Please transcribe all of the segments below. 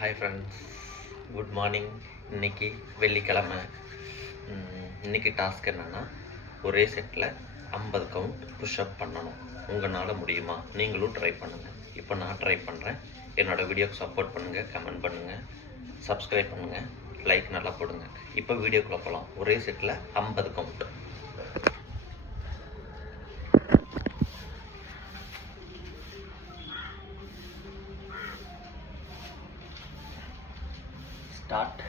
Hi friends, good morning. இன்றைக்கி வெள்ளிக்கிழமை. இன்றைக்கி டாஸ்க் என்னென்னா, ஒரே செட்டில் 50 கவுண்ட் புஷ்அப் பண்ணணும். உங்களால் முடியுமா? நீங்களும் ட்ரை பண்ணுங்கள். இப்போ நான் ட்ரை பண்ணுறேன். என்னோடய வீடியோக்கு சப்போர்ட் பண்ணுங்கள், கமெண்ட் பண்ணுங்கள், சப்ஸ்கிரைப் பண்ணுங்கள், லைக் நல்லா போடுங்க. இப்போ வீடியோக்குள்ளே போகலாம். ஒரே செட்டில் 50 கவுண்ட். ஸ்டார்ட்.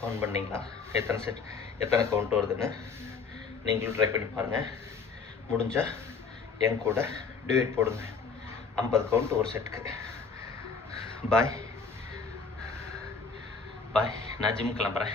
கவுண்ட் பண்ணிங்களா? எத்தனை கவுண்ட் வருதுன்னு நீங்களும் ட்ரை பண்ணி பாருங்கள். முடிஞ்சால் என் கூட டிவைட் போடுங்க. 50 கவுண்ட் ஒரு செட்டுக்கு. பாய். நான் ஜிம் கிளம்புறேன்.